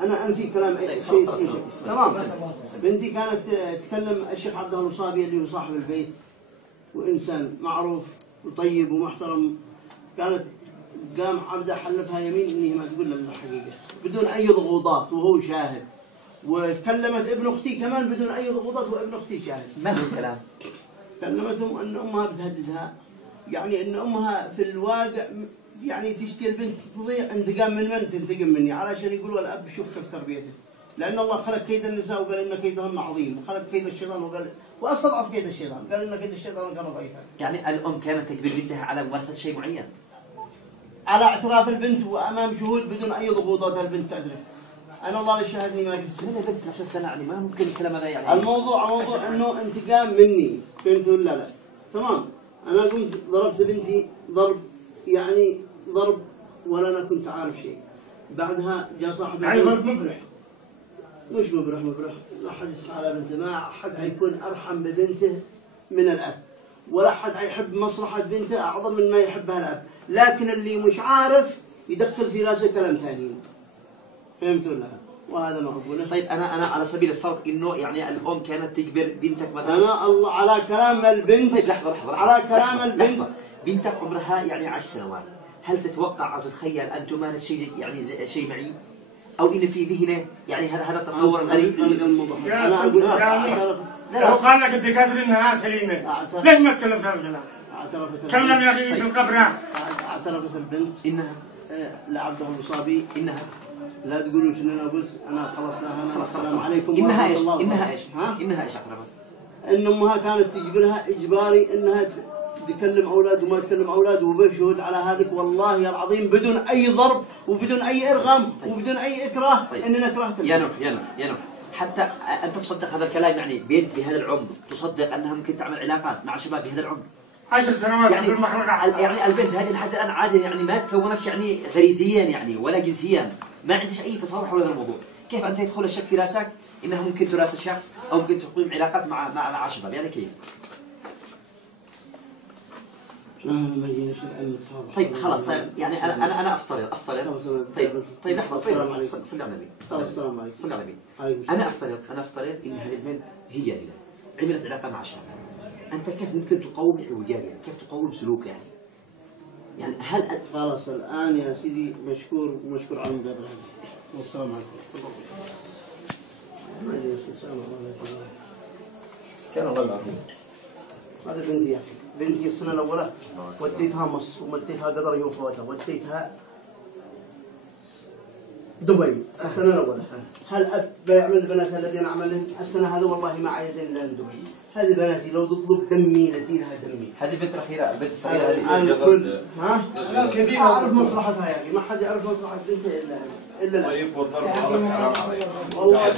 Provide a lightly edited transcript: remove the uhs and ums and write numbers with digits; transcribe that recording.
انا انفي كلام اي شيء. تمام. بنتي كانت تكلم الشيخ عبد الله الوصابي اللي هو صاحب البيت وانسان معروف وطيب ومحترم، كانت قام عبده حلفها يمين اني ما تقول له الحقيقه بدون اي ضغوطات وهو شاهد، وكلمت ابن اختي كمان بدون اي ضغوطات وابن اختي شاهد. ما هو الكلام؟ كلمتهم ان امها بتهددها، يعني ان امها في الواقع يعني تشتي البنت تضيع انتقام من تنتقم مني، علشان يقولوا الاب شوف كيف تربيته، لان الله خلق كيد النساء وقال ان كيدهن عظيم، وخلق كيد الشيطان وقال واستضعف كيد الشيطان، قال ان كيد الشيطان كان ضعيفا. يعني الام كانت تجبر بنتها على ممارسه شيء معين؟ على اعتراف البنت وامام شهود بدون اي ضغوطات البنت تعترف. انا الله اللي شاهدني ما شفت. من بنت 10 سنه يعني ما ممكن الكلام هذا يعني. الموضوع موضوع انه انتقام مني، فهمت ولا لا؟ تمام. انا قمت ضربت بنتي ضرب، يعني ضرب ولا انا كنت عارف شيء. بعدها جاء صاحب يعني ضرب مبرح. مش مبرح، لا احد يسخى على بنته، ما احد حيكون ارحم ببنته من الاب، ولا احد حيحب مصلحه بنته اعظم من ما يحبها الاب، لكن اللي مش عارف يدخل في راسه كلام ثاني. فهمت ولا لا؟ وهذا ما اقوله. طيب انا على سبيل الفرض انه يعني الام كانت تجبر بنتك مثلا. انا الله على كلام البنت. طيب لحظه على كلام البنت. بنتك عمرها يعني 10 سنوات، هل تتوقع او تتخيل ان تمارس شيء يعني شيء معي؟ او ان في ذهنه يعني هذا التصور الغريب؟ انا اقول لو قال لك الدكاتره انها سليمه، ليش ما تكلمت هذا الكلام؟ تكلم يا اخي في القبر. اعترفت البنت انها لعبد الله الوصابي انها لا تقولوا شنو انا قلت، انا خلصناها. السلام عليكم ورحمه الله وبركاته. انها ايش؟ انها ايش اعترفت؟ ان امها كانت تجبرها اجباري انها تكلم اولاد وما تكلم اولاد، وبشهد على هذاك والله العظيم بدون اي ضرب وبدون اي ارغام وبدون اي اكراه. طيب. اننا كرهت يا نوح حتى انت تصدق هذا الكلام؟ يعني بنت بهذا العمر تصدق انها ممكن تعمل علاقات مع شباب بهذا العمر؟ 10 سنوات يعني يعني البنت هذه لحد الان عادة يعني ما تكونتش يعني غريزيا يعني ولا جنسيا، ما عندش اي تصور حول هذا الموضوع، كيف انت يدخل الشك في راسك انها ممكن تراسل شخص او ممكن تقيم علاقات مع شباب؟ يعني كيف؟ طيب خلاص. طيب يعني انا افترض طيب لحظه. طيب صلي على النبي. صلي على النبي. انا افترض ان هذه البنت هي عملت علاقه مع شاب، انت كيف ممكن تقوم اعوجاجها؟ كيف تقوم سلوكها يعني هل خلاص الان يا سيدي مشكور على المجابله هذه، والسلام عليكم. كان الله معكم. هذا بنتي يا اخي، بنتي السنه الاولى وديتها مصر ومديتها قطر هي وخواتها، وديتها دبي السنه الاولى. هل اب بيعمل البنات الذين عملن السنه هذا والله ما عايزين الا دبي. هذه بناتي لو تطلب دمي نديلها دمي. هذه البنت الاخيره، البنت الصغيره هذه الكل الكبيره اعرف مصلحتها يا اخي، ما حد يعرف مصلحه بنته الا طيب والضرب هذا حرام عليك والله.